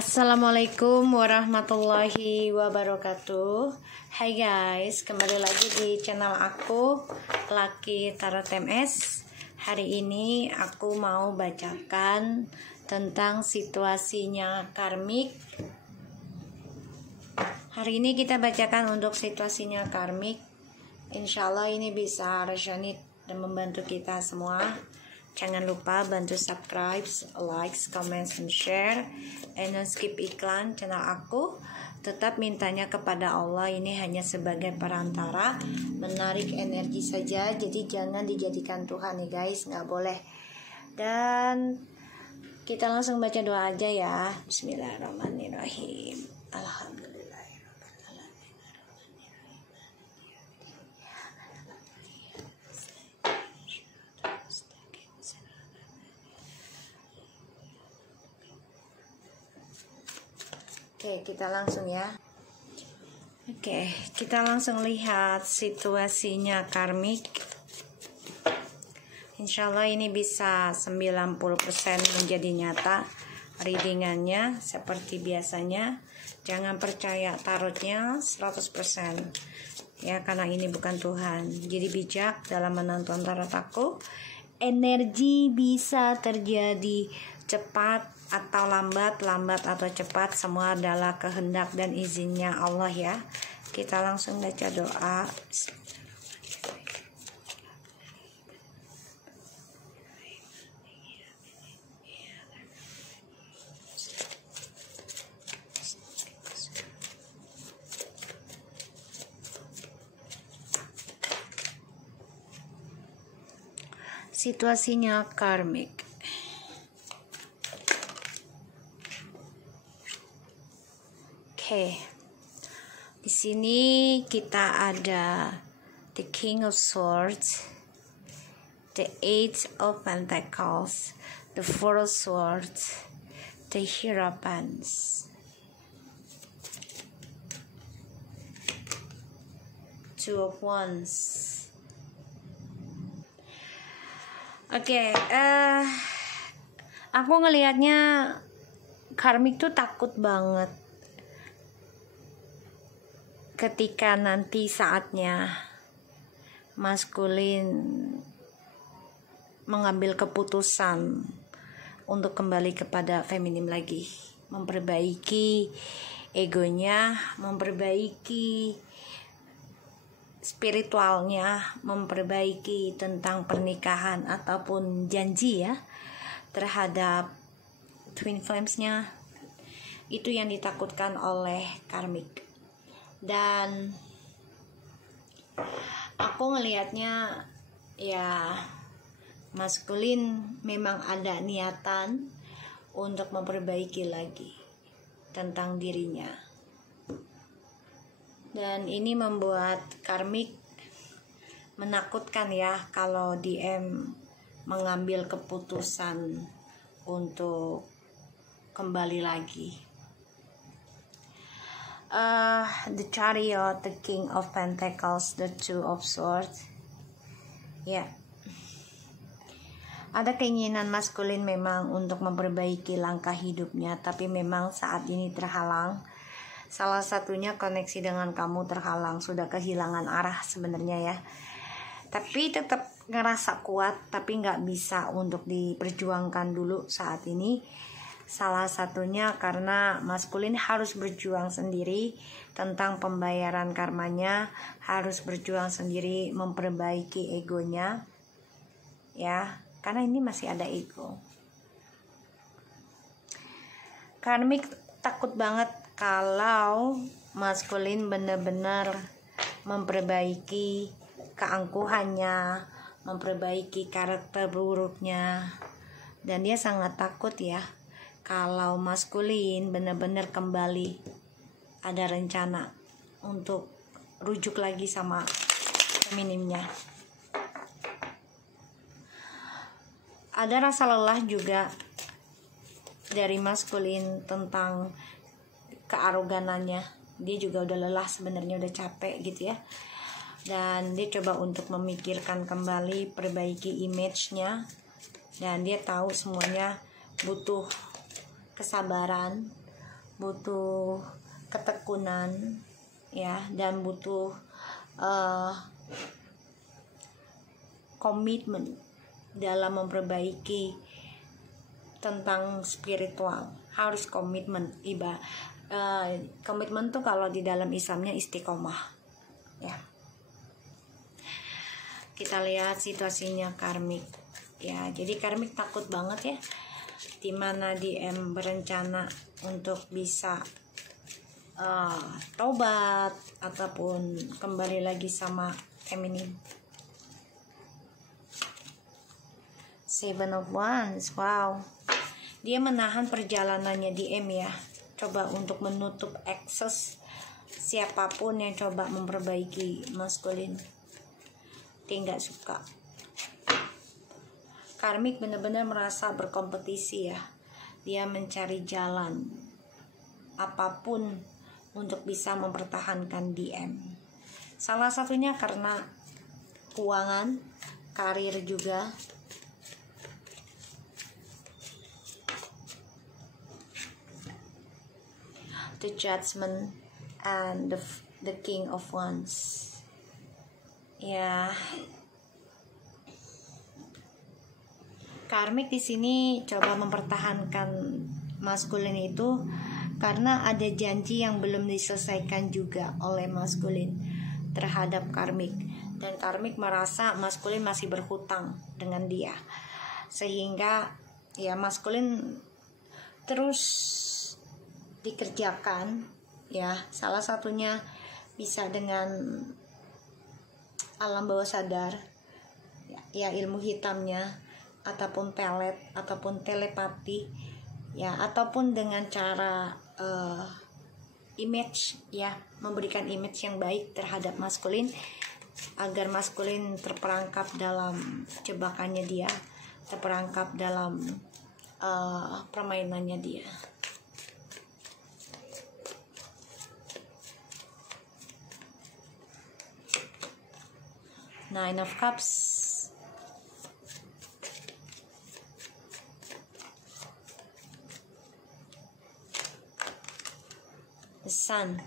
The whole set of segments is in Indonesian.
Assalamualaikum warahmatullahi wabarakatuh. Hai guys, kembali lagi di channel aku Lucky Tarot MS. Hari ini aku mau bacakan tentang situasinya karmik. Hari ini kita bacakan untuk situasinya karmik. Insya Allah ini bisa resonate dan membantu kita semua. Jangan lupa bantu subscribe, like, comment, and share. And don't skip iklan channel aku. Tetap mintanya kepada Allah, ini hanya sebagai perantara, menarik energi saja. Jadi jangan dijadikan Tuhan nih guys, nggak boleh. Dan kita langsung baca doa aja ya. Bismillahirrahmanirrahim. Alhamdulillah. Oke, kita langsung ya. Oke, kita langsung lihat situasinya karmik. Insya Allah ini bisa 90% menjadi nyata readingannya seperti biasanya. Jangan percaya tarotnya 100% ya, karena ini bukan Tuhan. Jadi bijak dalam menonton tarot aku. Energi bisa terjadi cepat atau lambat atau cepat, semua adalah kehendak dan izinnya Allah ya. Kita langsung baca doa. Situasinya karmik. Oke, di sini kita ada the King of Swords, the Eight of Pentacles, the Four of Swords, the Hierophants, Two of Wands. Oke, aku ngelihatnya karmik tuh takut banget ketika nanti saatnya maskulin mengambil keputusan untuk kembali kepada feminim lagi, memperbaiki egonya, memperbaiki spiritualnya, memperbaiki tentang pernikahan ataupun janji ya terhadap twin flamesnya. Itu yang ditakutkan oleh karmik. Dan aku ngelihatnya ya maskulin memang ada niatan untuk memperbaiki lagi tentang dirinya. Dan ini membuat karmik menakutkan ya kalau DM mengambil keputusan untuk kembali lagi. The Chariot, the King of Pentacles, the Two of Swords. Ya, ada keinginan maskulin memang untuk memperbaiki langkah hidupnya, tapi memang saat ini terhalang. Salah satunya koneksi dengan kamu terhalang, sudah kehilangan arah sebenarnya ya. Tapi tetap ngerasa kuat, tapi nggak bisa untuk diperjuangkan dulu saat ini. Salah satunya karena maskulin harus berjuang sendiri tentang pembayaran karmanya, harus berjuang sendiri memperbaiki egonya ya, karena ini masih ada ego. Karmik takut banget kalau maskulin benar-benar memperbaiki keangkuhannya, memperbaiki karakter buruknya, dan dia sangat takut ya kalau maskulin benar-benar kembali ada rencana untuk rujuk lagi sama feminimnya. Ada rasa lelah juga dari maskulin tentang kearoganannya. Dia juga udah lelah sebenarnya, udah capek gitu ya. Dan dia coba untuk memikirkan kembali, perbaiki image-nya. Dan dia tahu semuanya butuh kesabaran, butuh ketekunan ya, dan butuh komitmen dalam memperbaiki tentang spiritual. Harus komitmen. Komitmen tuh kalau di dalam Islamnya istiqomah ya. Kita lihat situasinya karmik ya. Jadi karmik takut banget ya, dimana DM berencana untuk bisa tobat ataupun kembali lagi sama feminim. Seven of Wands, wow, dia menahan perjalanannya DM ya, coba untuk menutup akses siapapun yang coba memperbaiki maskulin. Dia nggak suka. Karmik benar-benar merasa berkompetisi ya, dia mencari jalan apapun untuk bisa mempertahankan DM. Salah satunya karena keuangan, karir juga. The Judgment and the King of Wands. Ya. Karmik di sini coba mempertahankan maskulin itu karena ada janji yang belum diselesaikan juga oleh maskulin terhadap karmik, dan karmik merasa maskulin masih berhutang dengan dia, sehingga ya maskulin terus dikerjakan ya. Salah satunya bisa dengan alam bawah sadar ya, ilmu hitamnya, ataupun pelet, ataupun telepati ya, ataupun dengan cara image ya, memberikan image yang baik terhadap maskulin agar maskulin terperangkap dalam jebakannya dia, terperangkap dalam permainannya dia. Nine of Cups. The Sun.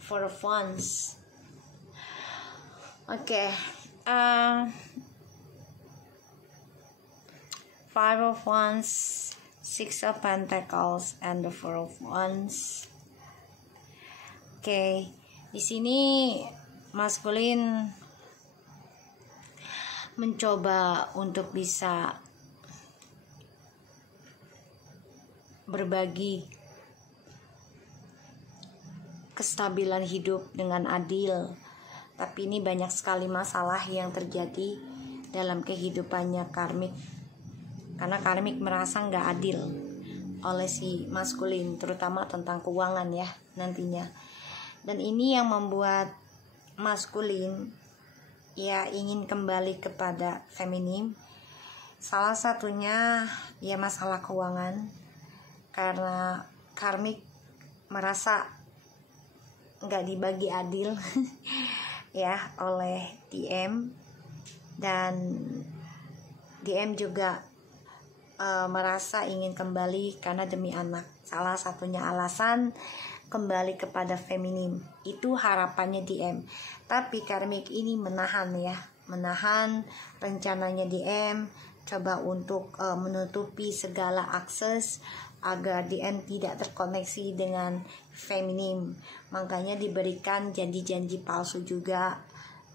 Four of Wands. Okay. Five of Wands, Six of Pentacles, and the Four of Wands. Okay. Di sini maskulin mencoba untuk bisa berbagi kestabilan hidup dengan adil, tapi ini banyak sekali masalah yang terjadi dalam kehidupannya karmik, karena karmik merasa nggak adil oleh si maskulin, terutama tentang keuangan ya nantinya. Dan ini yang membuat maskulin ya ingin kembali kepada feminim. Salah satunya ya masalah keuangan, karena karmik merasa nggak dibagi adil ya oleh DM, dan DM juga merasa ingin kembali karena demi anak. Salah satunya alasan kembali kepada feminim itu harapannya DM, tapi karmik ini menahan ya, menahan rencananya DM, coba untuk menutupi segala akses agar DM tidak terkoneksi dengan feminim. Makanya diberikan janji-janji palsu juga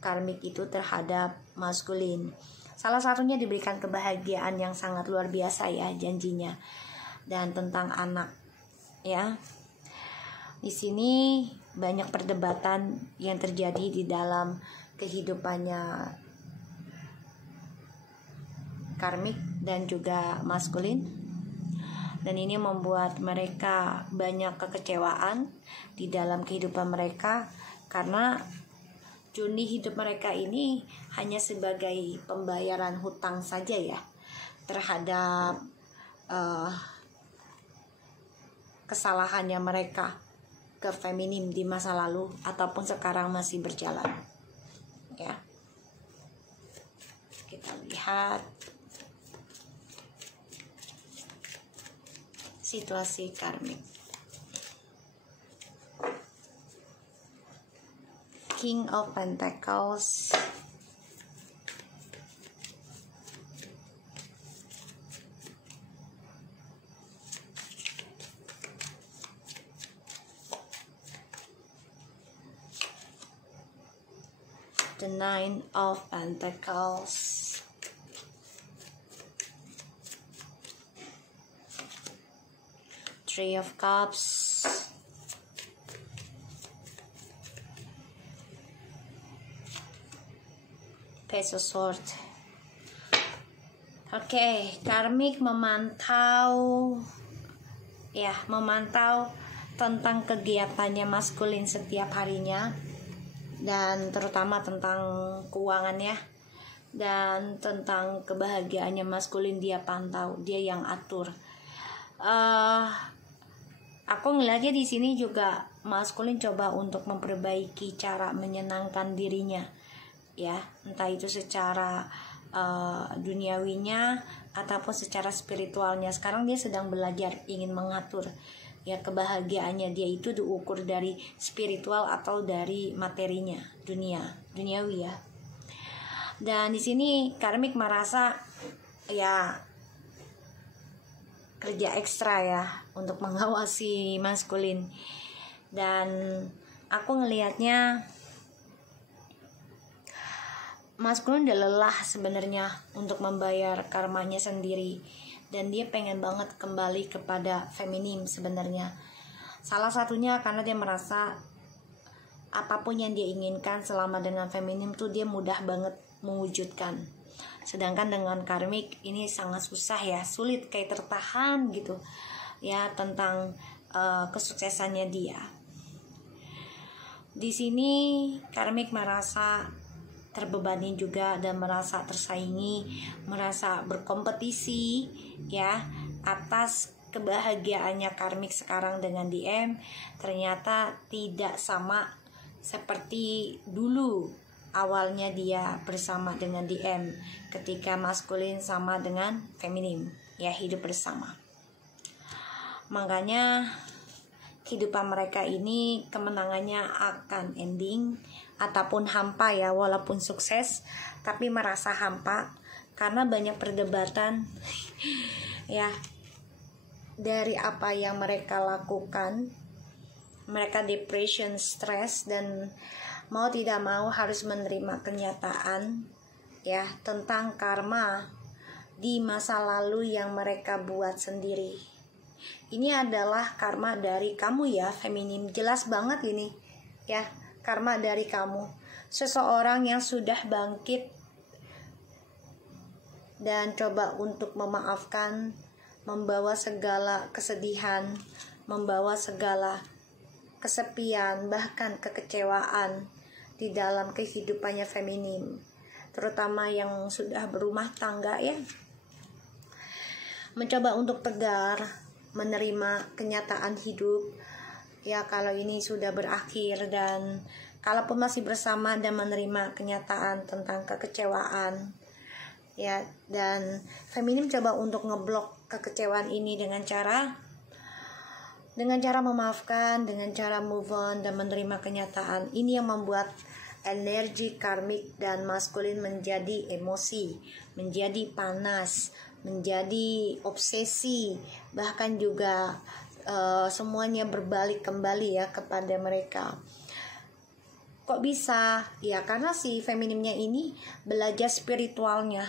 karmik itu terhadap maskulin. Salah satunya diberikan kebahagiaan yang sangat luar biasa ya janjinya, dan tentang anak ya. Di sini banyak perdebatan yang terjadi di dalam kehidupannya karmik dan juga maskulin. Dan ini membuat mereka banyak kekecewaan di dalam kehidupan mereka, karena journey hidup mereka ini hanya sebagai pembayaran hutang saja ya terhadap kesalahannya mereka ke feminim di masa lalu ataupun sekarang masih berjalan ya. Kita lihat situasi karmik. King of Pentacles, the Nine of Pentacles, Three of Cups, Page of Swords. Oke, karmik memantau tentang kegiatannya maskulin setiap harinya, dan terutama tentang keuangannya dan tentang kebahagiaannya maskulin. Dia pantau, dia yang atur. Aku ngeliatnya di sini juga maskulin coba untuk memperbaiki cara menyenangkan dirinya, ya, entah itu secara duniawinya ataupun secara spiritualnya. Sekarang dia sedang belajar ingin mengatur, ya, kebahagiaannya dia itu diukur dari spiritual atau dari materinya, duniawi, ya. Dan di sini karmik merasa ya kerja ekstra ya untuk mengawasi maskulin. Dan aku ngelihatnya maskulin udah lelah sebenarnya untuk membayar karmanya sendiri, dan dia pengen banget kembali kepada feminim sebenarnya. Salah satunya karena dia merasa apapun yang dia inginkan selama dengan feminim tuh dia mudah banget mewujudkan. Sedangkan dengan karmik ini sangat susah ya, sulit kayak tertahan gitu ya tentang kesuksesannya dia. Di sini karmik merasa terbebani juga dan merasa tersaingi, merasa berkompetisi ya atas kebahagiaannya karmik sekarang dengan DM. Ternyata tidak sama seperti dulu awalnya dia bersama dengan DM, ketika maskulin sama dengan feminim, ya, hidup bersama. Makanya kehidupan mereka ini kemenangannya akan ending ataupun hampa ya, walaupun sukses tapi merasa hampa karena banyak perdebatan ya dari apa yang mereka lakukan. Mereka depression, stres, dan mau tidak mau harus menerima kenyataan ya tentang karma di masa lalu yang mereka buat sendiri. Ini adalah karma dari kamu ya feminim, jelas banget ini ya, karma dari kamu. Seseorang yang sudah bangkit dan coba untuk memaafkan, membawa segala kesedihan, membawa segala kesepian, bahkan kekecewaan di dalam kehidupannya feminim, terutama yang sudah berumah tangga ya. Mencoba untuk tegar, menerima kenyataan hidup ya, kalau ini sudah berakhir, dan kalaupun masih bersama dan menerima kenyataan tentang kekecewaan ya. Dan feminim coba untuk ngeblok kekecewaan ini dengan cara memaafkan, dengan cara move on dan menerima kenyataan. Ini yang membuat energi karmik dan maskulin menjadi emosi, menjadi panas, menjadi obsesi, bahkan juga semuanya berbalik kembali ya kepada mereka. Kok bisa? Ya karena si feminimnya ini belajar spiritualnya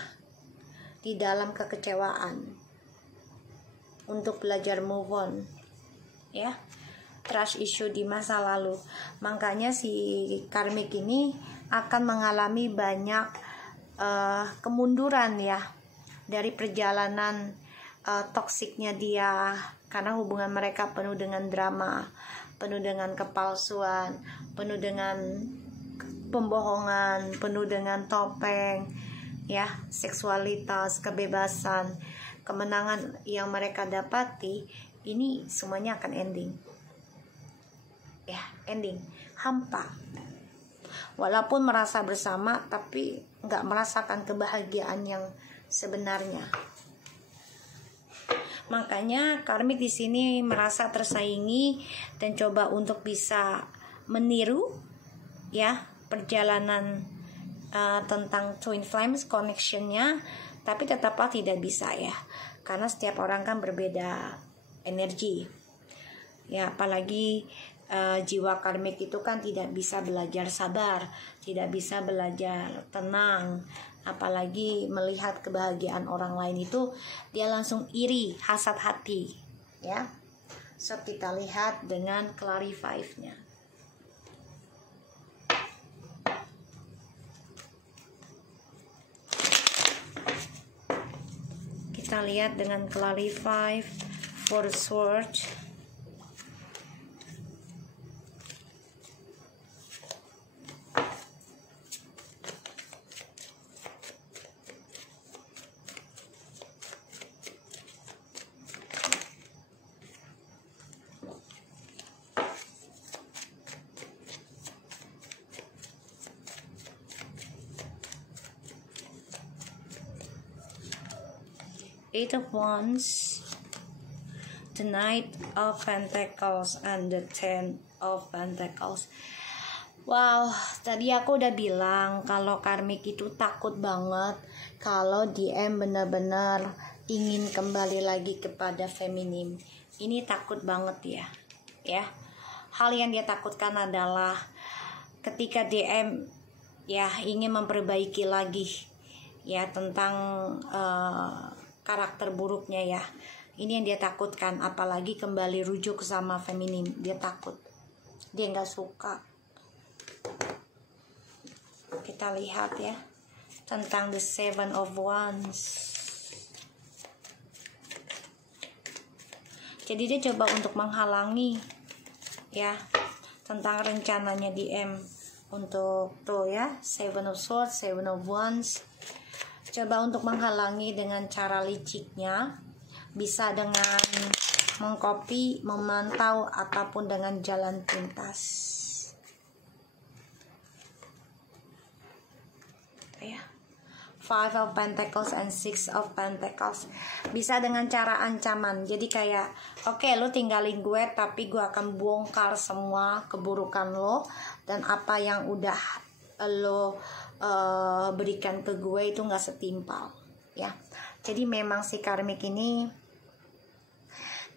di dalam kekecewaan untuk belajar move on ya, trust issue di masa lalu. Makanya si karmik ini akan mengalami banyak kemunduran ya dari perjalanan toksiknya dia, karena hubungan mereka penuh dengan drama, penuh dengan kepalsuan, penuh dengan pembohongan, penuh dengan topeng ya, seksualitas, kebebasan, kemenangan yang mereka dapati ini semuanya akan ending ya, ending hampa. Walaupun merasa bersama tapi nggak merasakan kebahagiaan yang sebenarnya. Makanya karmik di sini merasa tersaingi dan coba untuk bisa meniru ya perjalanan tentang twin flames connectionnya, tapi tetaplah tidak bisa ya, karena setiap orang kan berbeda energi ya. Apalagi jiwa karmik itu kan tidak bisa belajar sabar, tidak bisa belajar tenang, apalagi melihat kebahagiaan orang lain itu dia langsung iri, hasad hati ya. So kita lihat dengan clarify-nya. Kita lihat dengan clarify for sword. Eight of Wands, the Knight of Pentacles, and the Ten of Pentacles. Wow, tadi aku udah bilang kalau karmik itu takut banget kalau DM benar-benar ingin kembali lagi kepada feminim. Ini takut banget ya. Hal yang dia takutkan adalah ketika DM ya ingin memperbaiki lagi ya tentang karakter buruknya ya. Ini yang dia takutkan, apalagi kembali rujuk sama feminim. Dia takut, dia nggak suka. Kita lihat ya tentang the Seven of Wands. Jadi dia coba untuk menghalangi ya tentang rencananya DM untuk tuh ya, Seven of Swords, Seven of Wands. Coba untuk menghalangi dengan cara liciknya, bisa dengan mengcopy, memantau, ataupun dengan jalan pintas ya. Five of Pentacles and Six of Pentacles. Bisa dengan cara ancaman. Jadi kayak oke, lo tinggalin gue, tapi gue akan bongkar semua keburukan lo, dan apa yang udah lo berikan ke gue itu nggak setimpal ya. Jadi memang si karmik ini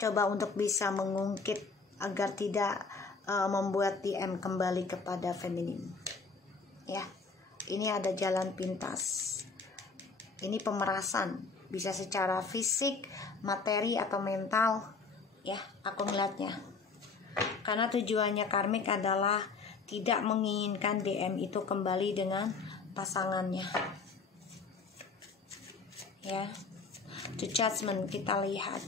coba untuk bisa mengungkit agar tidak membuat DM kembali kepada feminim ya. Ini ada jalan pintas, ini pemerasan, bisa secara fisik, materi, atau mental ya, aku ngeliatnya. Karena tujuannya karmik adalah tidak menginginkan DM itu kembali dengan pasangannya ya. The Judgment kita lihat.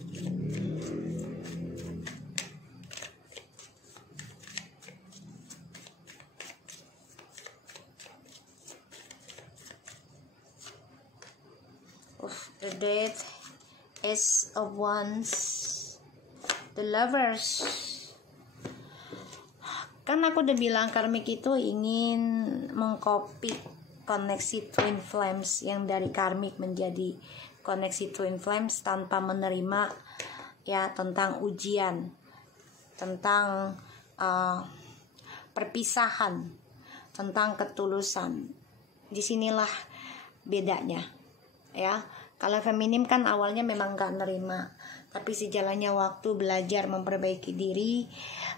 The Death, Ace of Wands, the Lovers. Kan aku udah bilang karmik itu ingin mengcopy koneksi twin flames yang dari karmik menjadi koneksi twin flames tanpa menerima ya tentang ujian, tentang perpisahan, tentang ketulusan. Disinilah bedanya ya. Kalau feminim kan awalnya memang gak nerima, tapi sejalannya waktu belajar memperbaiki diri,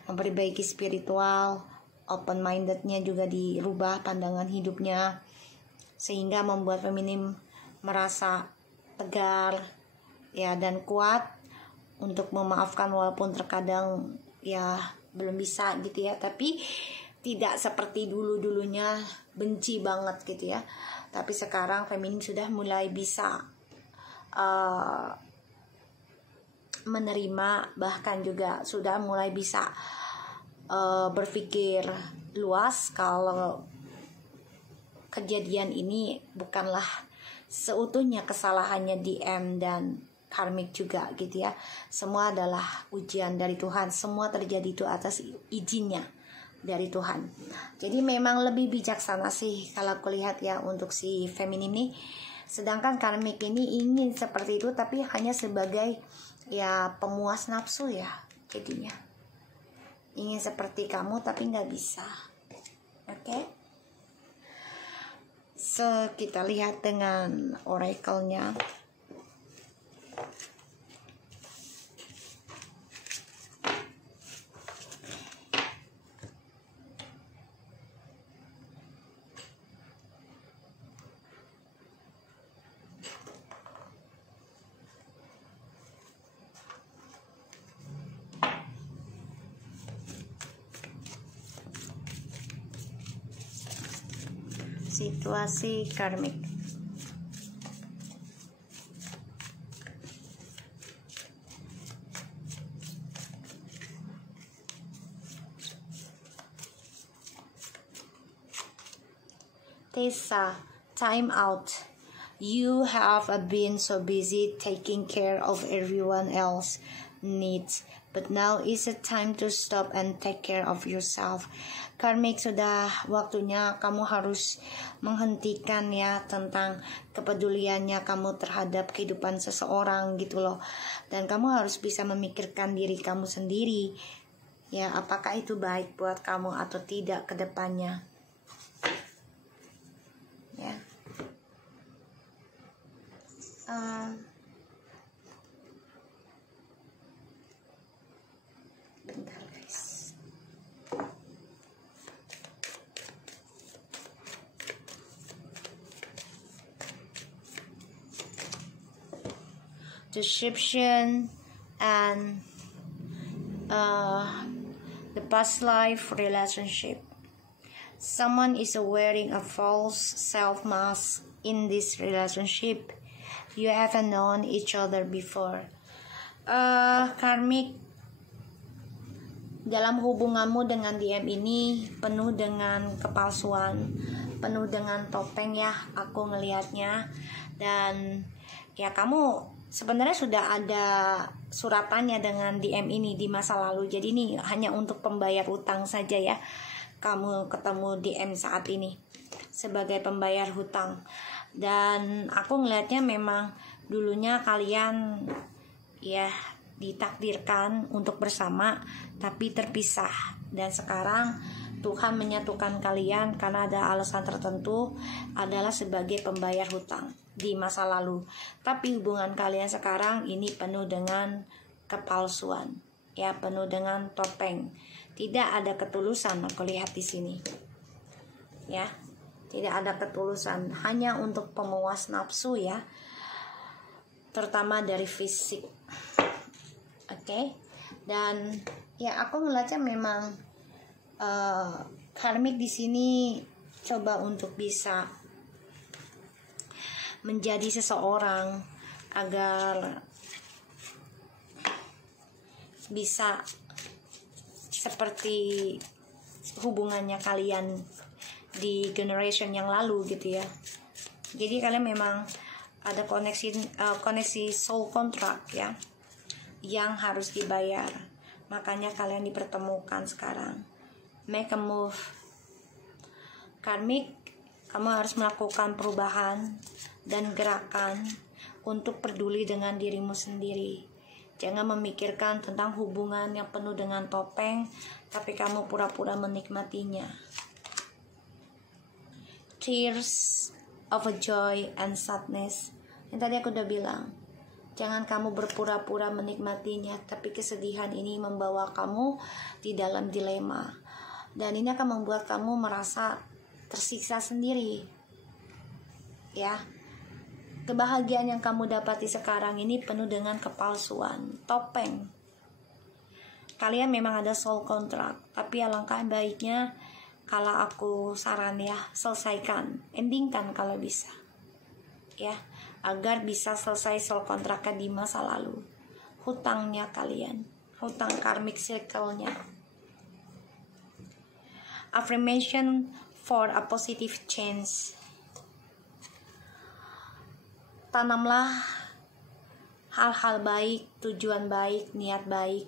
memperbaiki spiritual, open mindednya juga dirubah pandangan hidupnya, sehingga membuat feminim merasa tegar ya dan kuat untuk memaafkan walaupun terkadang ya belum bisa gitu ya. Tapi tidak seperti dulunya benci banget gitu ya. Tapi sekarang feminim sudah mulai bisa menerima, bahkan juga sudah mulai bisa berpikir luas kalau kejadian ini bukanlah seutuhnya kesalahannya DM dan karmik juga gitu ya. Semua adalah ujian dari Tuhan, semua terjadi itu atas izinnya dari Tuhan. Jadi memang lebih bijaksana sih kalau aku lihat ya untuk si feminim nih. Sedangkan karmik ini ingin seperti itu, tapi hanya sebagai ya pemuas nafsu ya, jadinya ingin seperti kamu tapi nggak bisa. Oke? So kita lihat dengan oracle-nya. Situasi karmik. Tessa, time out. You have been so busy taking care of everyone else's needs, but now is the time to stop and take care of yourself. Karmik, sudah waktunya kamu harus menghentikan ya tentang kepeduliannya kamu terhadap kehidupan seseorang gitu loh. Dan kamu harus bisa memikirkan diri kamu sendiri. Ya, apakah itu baik buat kamu atau tidak ke depannya. Ya. Bentar guys. Deception and the past life relationship. Someone is wearing a false self mask in this relationship. You haven't known each other before. Karmik, dalam hubunganmu dengan DM ini penuh dengan kepalsuan, penuh dengan topeng ya, aku ngelihatnya. Dan ya kamu sebenarnya sudah ada suratannya dengan DM ini di masa lalu. Jadi ini hanya untuk pembayar utang saja ya. Kamu ketemu DM saat ini sebagai pembayar hutang. Dan aku ngelihatnya memang dulunya kalian ya ditakdirkan untuk bersama tapi terpisah, dan sekarang Tuhan menyatukan kalian karena ada alasan tertentu, adalah sebagai pembayar hutang di masa lalu. Tapi hubungan kalian sekarang ini penuh dengan kepalsuan ya, penuh dengan topeng. Tidak ada ketulusan, aku lihat di sini ya, tidak ada ketulusan, hanya untuk pemuas nafsu ya, terutama dari fisik. Oke. Dan ya aku ngeliatnya memang karmik di sini coba untuk bisa menjadi seseorang agar bisa seperti hubungannya kalian di generation yang lalu gitu ya. Jadi kalian memang ada koneksi soul contract ya, yang harus dibayar. Makanya kalian dipertemukan sekarang. Make a move. Karmik, kamu harus melakukan perubahan dan gerakan untuk peduli dengan dirimu sendiri. Jangan memikirkan tentang hubungan yang penuh dengan topeng, tapi kamu pura-pura menikmatinya. Tears of a joy and sadness. Yang tadi aku udah bilang, jangan kamu berpura-pura menikmatinya, tapi kesedihan ini membawa kamu di dalam dilema. Dan ini akan membuat kamu merasa tersiksa sendiri. Ya. Kebahagiaan yang kamu dapati sekarang ini penuh dengan kepalsuan, topeng. Kalian memang ada soul contract, tapi alangkah baiknya kalau aku saran ya, selesaikan, endingkan kalau bisa. Ya, agar bisa selesai soul contract di masa lalu. Hutangnya kalian, hutang karmic circle-nya. Affirmation for a positive change. Tanamlah hal-hal baik, tujuan baik, niat baik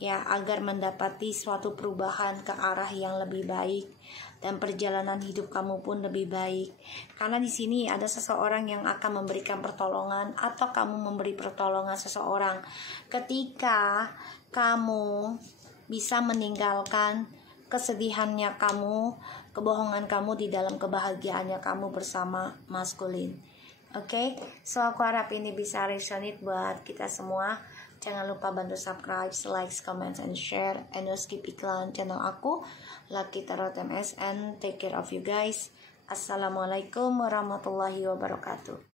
ya, agar mendapati suatu perubahan ke arah yang lebih baik dan perjalanan hidup kamu pun lebih baik. Karena di sini ada seseorang yang akan memberikan pertolongan atau kamu memberi pertolongan seseorang ketika kamu bisa meninggalkan kesedihannya kamu, kebohongan kamu di dalam kebahagiaannya kamu bersama maskulin. Oke, so aku harap ini bisa resonate buat kita semua. Jangan lupa bantu subscribe, like, comment, and share. And no skip iklan channel aku, Lucky Tarot MS, and take care of you guys. Assalamualaikum warahmatullahi wabarakatuh.